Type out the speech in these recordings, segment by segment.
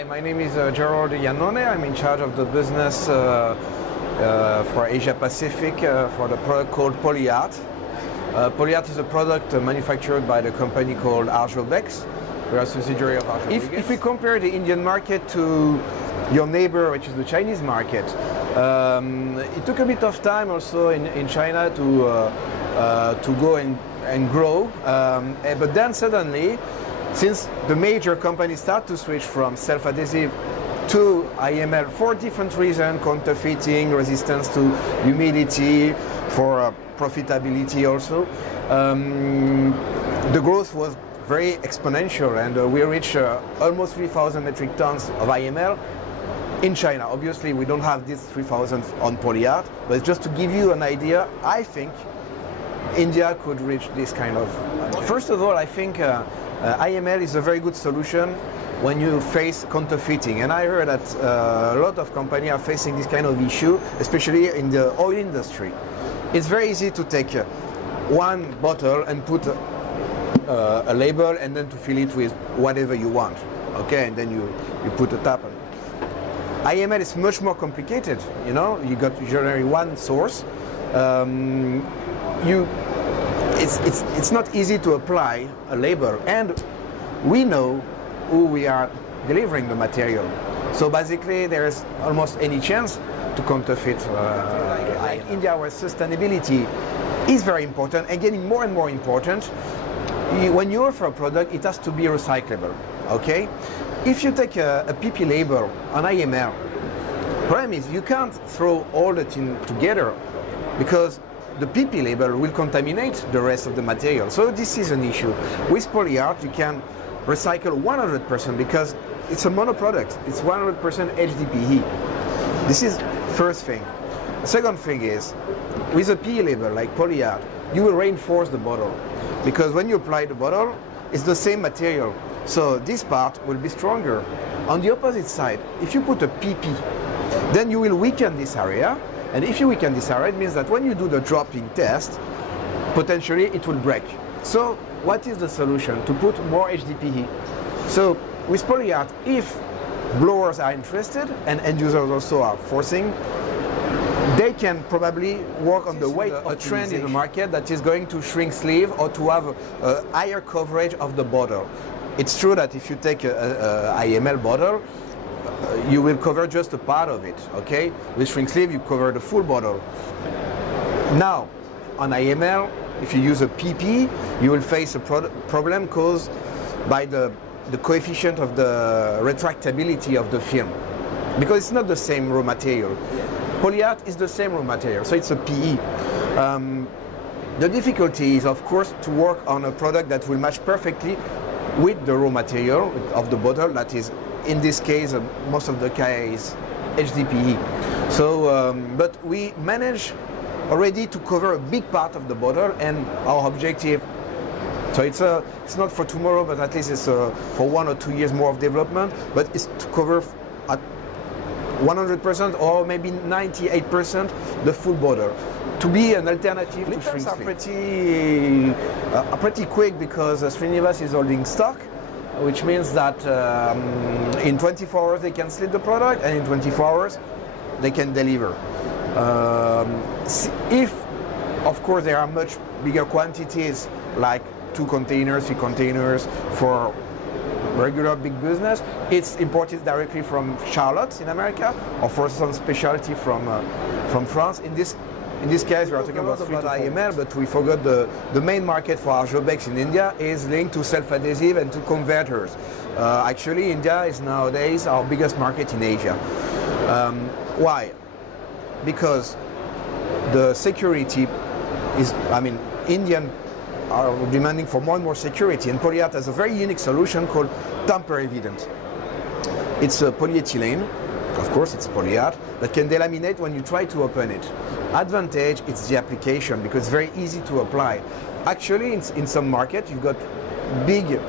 Hi, my name is Gerald Iannone. I'm in charge of the business for Asia Pacific for the product called Polyart. Polyart is a product manufactured by the company called Arjobex. We are a subsidiary of Arjobex. If we compare the Indian market to your neighbor, which is the Chinese market, it took a bit of time also in China to go and grow, but then suddenly, since the major companies start to switch from self-adhesive to IML for different reasons, counterfeiting, resistance to humidity, for profitability also, the growth was very exponential, and we reached almost 3,000 metric tons of IML in China. Obviously, we don't have this 3,000 on Polyart, but just to give you an idea, I think India could reach this kind of... First of all, I think IML is a very good solution when you face counterfeiting, and I heard that a lot of companies are facing this kind of issue, especially in the oil industry. It's very easy to take one bottle and put a label and then to fill it with whatever you want, okay, and then you put a tap on it. IML is much more complicated, you know, you got generally one source. It's not easy to apply a label, and we know who we are delivering the material. So basically there's almost any chance to counterfeit. In India, where sustainability is very important and getting more and more important, when you offer a product, it has to be recyclable, okay? If you take a PP label on IML, the problem is you can't throw all the tin together because the PP label will contaminate the rest of the material. So this is an issue. With Polyart, you can recycle 100% because it's a mono product. It's 100% HDPE. This is first thing. Second thing is, with a PE label like Polyart, you will reinforce the bottle because when you apply the bottle, it's the same material. So this part will be stronger. On the opposite side, if you put a PP, then you will weaken this area. And if you weaken this area, it means that when you do the dropping test, potentially it will break. So what is the solution? To put more HDPE. So with Polyart, if blowers are interested and end users also are forcing, they can probably work on the weight of a trend in the market that is going to shrink sleeve or to have a higher coverage of the bottle. It's true that if you take a IML bottle, you will cover just a part of it, okay? With shrink sleeve, you cover the full bottle. Now, on IML, if you use a PP, you will face a problem caused by the coefficient of the retractability of the film, because it's not the same raw material. Polyart is the same raw material, so it's a PE. The difficulty is, of course, to work on a product that will match perfectly with the raw material of the bottle, that is, in this case, most of the case, HDPE. So, but we manage already to cover a big part of the bottle, and our objective, so it's not for tomorrow, but at least it's for 1 or 2 years more of development, but it's to cover at 100% or maybe 98% the full bottle, to be an alternative to shrink sleeve. Are pretty quick because Srinivas is holding stock, which means that in 24 hours they can slip the product, and in 24 hours they can deliver. If, of course, there are much bigger quantities, like 2 containers, 3 containers for regular big business, it's imported directly from Charlotte in America, or for some specialty from France. In this case, we are talking about IML, but we forgot the main market for Arjobex in India is linked to self-adhesive and to converters. Actually, India is nowadays our biggest market in Asia. Why? Because the security is, Indian are demanding for more and more security, and Polyart has a very unique solution called tamper evident. It's a polyethylene, of course it's Polyart, that can delaminate when you try to open it. Advantage, it's the application, because it's very easy to apply. Actually, in some market, you've got big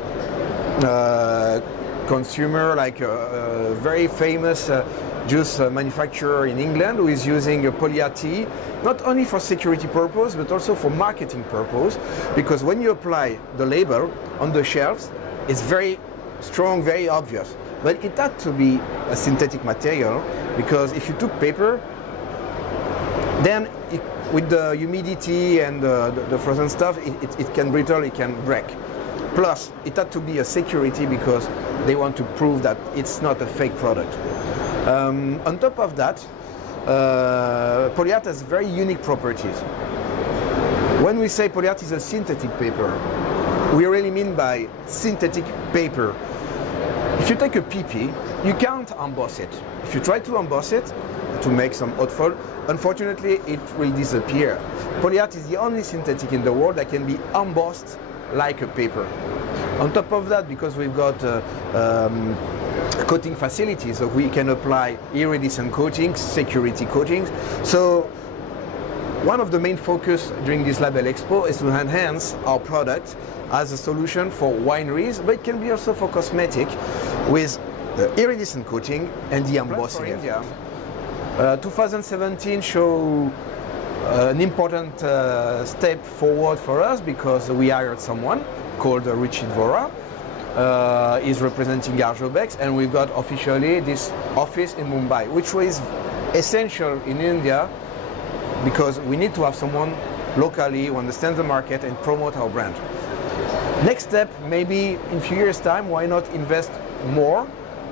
consumer, like a very famous juice manufacturer in England who is using a Polyart, not only for security purpose, but also for marketing purpose, because when you apply the label on the shelves, it's very strong, very obvious. but it had to be a synthetic material, because if you took paper, then with the humidity and the frozen stuff, it can brittle, it can break. Plus, it had to be a security, because they want to prove that it's not a fake product. On top of that, polyart has very unique properties. When we say polyart is a synthetic paper, we really mean by synthetic paper. If you take a PP, you can't emboss it. If you try to emboss it to make some hot foil, unfortunately it will disappear. Polyart is the only synthetic in the world that can be embossed like a paper. On top of that, because we've got coating facilities, so we can apply iridescent coatings, security coatings. So one of the main focus during this Labelexpo is to enhance our product as a solution for wineries, but it can be also for cosmetic with the iridescent coating and the embossing. India, 2017 show an important step forward for us, because we hired someone called Richard Vora. Is representing Arjobex, and we've got officially this office in Mumbai, which was essential in India, because we need to have someone locally who understands the market and promote our brand. Next step, maybe in a few years' time, why not invest more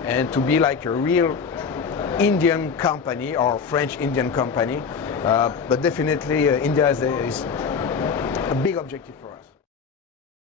and to be like a real Indian company or French Indian company, but definitely India is a big objective for us.